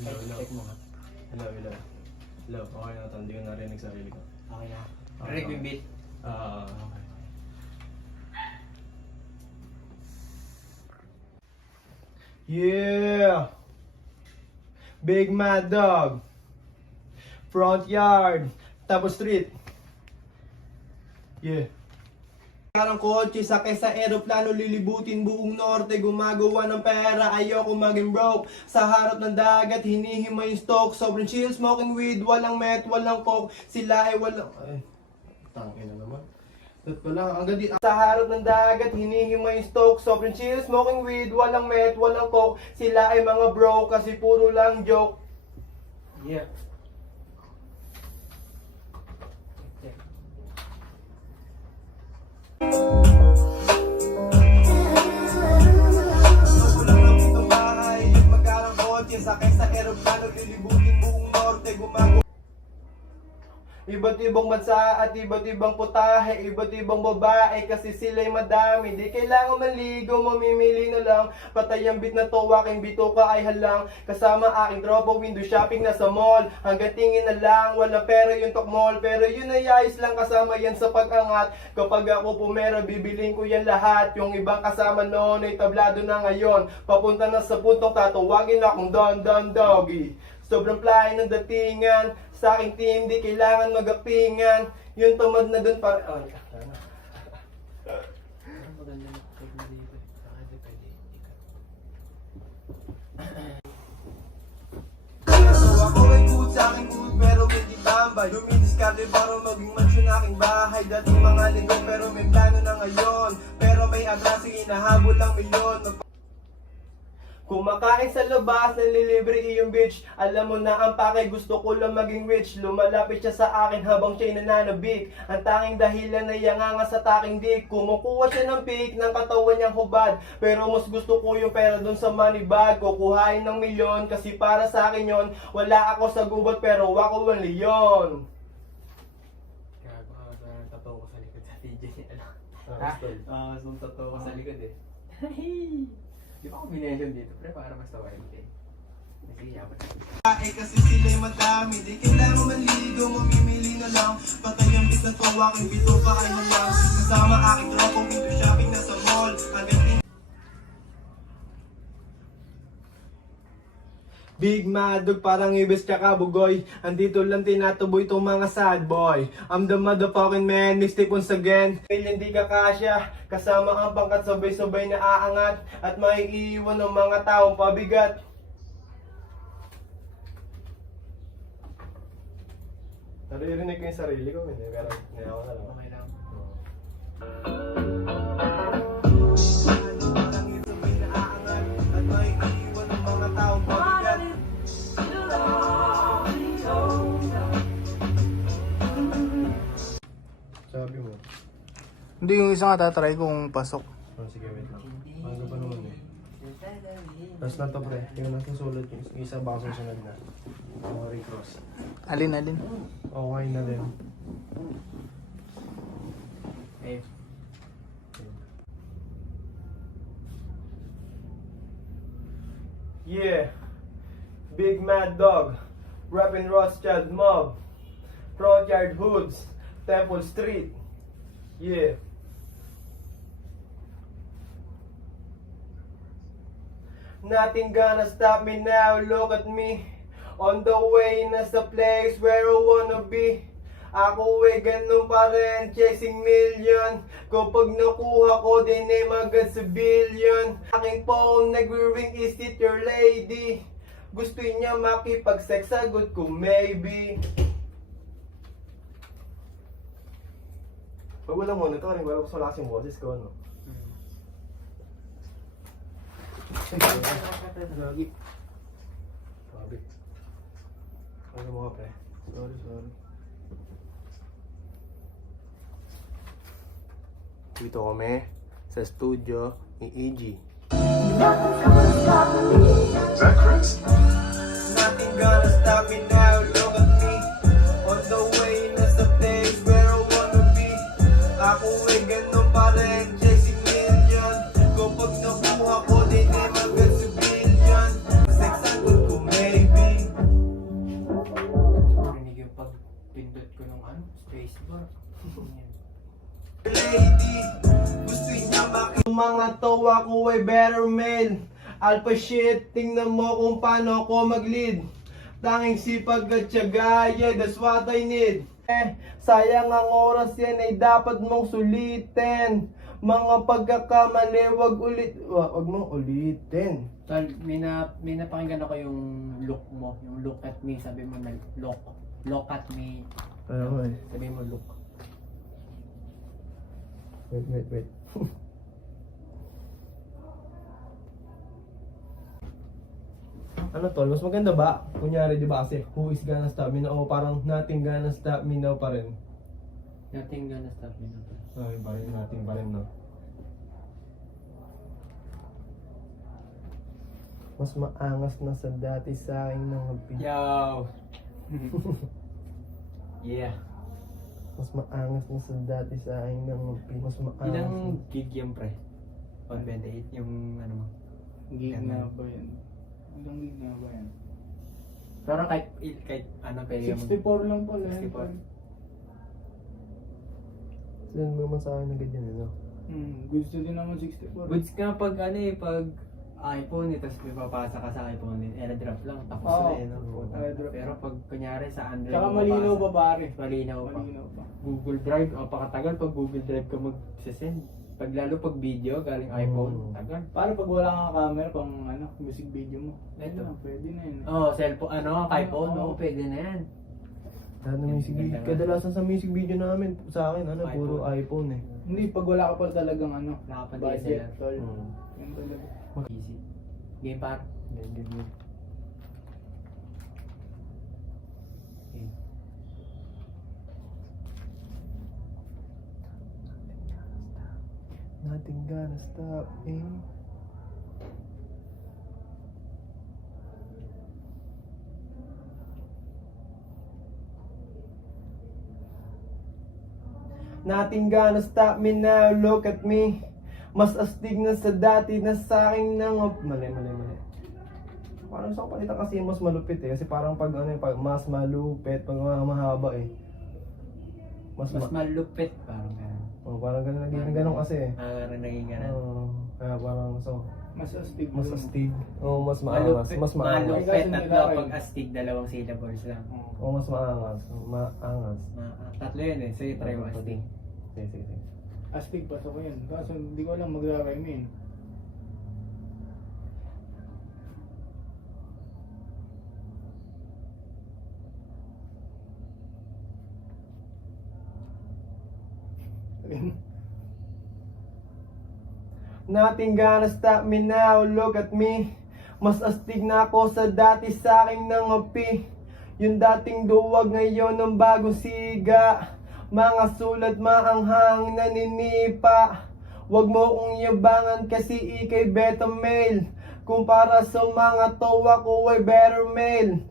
Hello. Check mo nga. Hello. Hello, okay na ito. Hindi ko narinig sarili ko. Okay na. Okay. Rinig yung beat. Okay. Yeah! Big Mad Dog! Front yard! Tapos street! Yeah! Parang kotse, sakay sa eroplano, lilibutin buong norte, gumagawa ng pera, ayoko maging broke. Sa harap ng dagat, hinihimay yung stock, sobrang chill, smoking weed, walang met, walang coke, sila ay walang... Ay, tangin na naman. That pala, ang gandi. Sa harap ng dagat, hinihimay yung stock, sobrang chill, smoking weed, walang met, walang coke, sila ay mga broke, kasi puro lang joke. Yeah. Sakay sa eroplano, lilibutin buong norte, gumagawa. Iba't ibang bansa at iba't ibang putahe, iba't ibang babae, kasi sila'y madami. Di kailangan maligo, mamimili na lang. Patay ang beat na to, aking bito ka ay halang. Kasama aking tropa, window shopping na sa mall. Hanggang tingin na lang, walang pera yung tokmol. Pero yun ay ayos lang, kasama yan sa pag-angat. Kapag ako pumera, bibiling ko yan lahat. Yung ibang kasama noon ay tablado na ngayon. Papunta na sa puntong tatawagin akong Don Doggy. Sobrang fly ng datingan. Sa aking team, di kailangan mag-apingan. Yung tamad na dun para... Oh, Maganda na pag dito. Saka di pwede ikat. So ako ay good sa aking good pero hindi tambay. Dumidiskarte para maging mansyon aking bahay. Dating mga linggo pero may plano na ngayon. Pero may atraso, hinahabol ang milyon. Kumakain sa labas, nalilibre iyong bitch. Alam mo na ang pakay, gusto ko lang maging rich. Lumalapit siya sa akin habang siya'y nananabik. Ang tanging dahilan na yanganga sa taking dick. Kumukuha siya ng pic ng katawan niyang hubad. Pero mas gusto ko yung pera dun sa money bag. Kukuhain ng milyon kasi para sa akin yon. Wala ako sa gubat pero ako ang leon. Gago ka sa tattoo ko sa likod sa TJ. Ha? Mas nung tattoo ko sa likod eh. Di ba ako binension dito? Pre, para mas wild eh. Sige, yaman. Kasi sila'y madami, di kailangan maligo, mamimili na lang. Patay ang beat na to, aking bito ka ay halang. Kasama aking tropa, window shopping na sa mall. Hanggang Big Mad Dog, parang ibis tsaka bugoy. Andito lang tinatuboy itong mga sad boy. I'm the motherfucking man, mixtape once again. Hindi ka kasya, kasama ang pangkat sabay-sabay na aangat. At maiiwan ng mga taong pabigat. Naririnig ko yung sarili ko, hindi. Pero hindi ako na lang. Okay lang. Parang sabay na aangat. At maiiwan ng mga taong pabigat. Sabi mo. Hindi, yung isa nga tatry kung pasok. Oh, sige, wait lang. Bago pa naman eh. Tapos na to pre. Tingnan natin sulat yung isa baka susunod na. Recross. Alin? Okay na din. Eh, Yeah. Big Mad Dog. Rapping Rothschild Mob. Front Yard Hoods. Temple Street. Yeah. Nothing gonna stop me now, look at me. On the way, nasa place where I wanna be. Ako ay ganun pa rin, chasing million. Kapag nakuha ko, din ay magad sa billion. Aking phone, nagre-ring, is it your lady? Gusto niya makipag-sex, sagot ko maybe. Pag walang monitoring, wala kasing boses ko, no? Lagi. Sabi. Ano mo ka, pre? Sorry. Dito kami sa studio ni EG. Nothing gonna stop me now, look at me. On the way, nasa place where I wanna be. Ako ay ganun pa rin, chasing million. Kapag nakuha ko, din ay magad sa billion. Sex ang good ko, maybe. mga to ako ay better male. Alpha shit, tingnan mo kung paano ako mag-lead. Tanging sipag at tiyaga, yeah, that's what I need. Sayang ang oras yan ay dapat mong sulitin. Mga pagkakamali, wag mong ulitin. Tol, may napakinggan ako yung look mo. Yung look at me. Sabi mo na look at me. Ano eh? Sabi mo look. Wait. Ano tol, mas maganda ba? Kunyari di ba kasi who is gonna stop me now? O parang nothing gonna stop me now pa rin. Nothing gonna stop me now. Ay, pa rin, nothing pa rin no. Mas maangas na sa dati sa akin ng Yo! Yeah. Mas maangas na sa dati sa akin ng mas maangas. Ilang gig yan pre? 128 yung ano mo? Gig na ba yan? Ilang gig na ba yan? Pero kahit ano pwede mo. 64 lang pala. 64. Saan mo naman sa akin ng ganyan ano? Gusto din naman 64. Goods ka pag ano eh, pag iPhone eh, tapos may papasa ka sa iPhone eh, airdrop lang, tapos Oo. na eh, no? Airdrop. Pero pag kunyari sa Android, Tsaka mo malinaw papasa, ba pare? Malinaw pa. Malinaw pa. Google Drive, pakatagal pag Google Drive ka mag-send. Pag lalo pag video, galing iPhone, tagal. Paano pag wala kang camera pang ano, music video mo? Ito. Pwede na yun. Oh, cellphone, iPhone, Oo. pwede na yan. Lahat ng music video, kadalasan sa music video namin, sa akin, ano, puro iPhone eh. Hindi, pag wala ka pa talagang ano, Wala ka pa budget, DSLR. tol. Yun talaga. Easy. Game par. Game. Okay. Nothing gonna stop me. Nothing gonna stop me now, look at me. Mas astig na sa dati na sa akin nang... Mali. Parang sa kapalitan kasi yung mas malupit eh. Kasi parang pag ano pag mas malupit, pag mahaba eh. Mas malupit, parang gano'n. Oh, parang ganun naging ganun kasi eh. Naging gano'n. Kaya parang so, Mas astig. mas yun. astig. Oh, mas maangas, mas maangas. Malupit, May tatlo. kaso Pag astig, dalawang syllables lang. Oo. Oh, mas maangas, maangas. Tatlo yun eh. Sige, try mo astig. Sige. Astig pa ko yun. Kaso hindi ko alam magra-rhyme yun. Nothing gonna stop me now, look at me. Mas astig na ako sa dati sa aking nangapi. Yung dating duwag ngayon ng bagong siga. Mga sulat maanghang naninipa. Wag mo kong yabangan kasi ikay beta male. Kumpara sa mga to ako ay better male.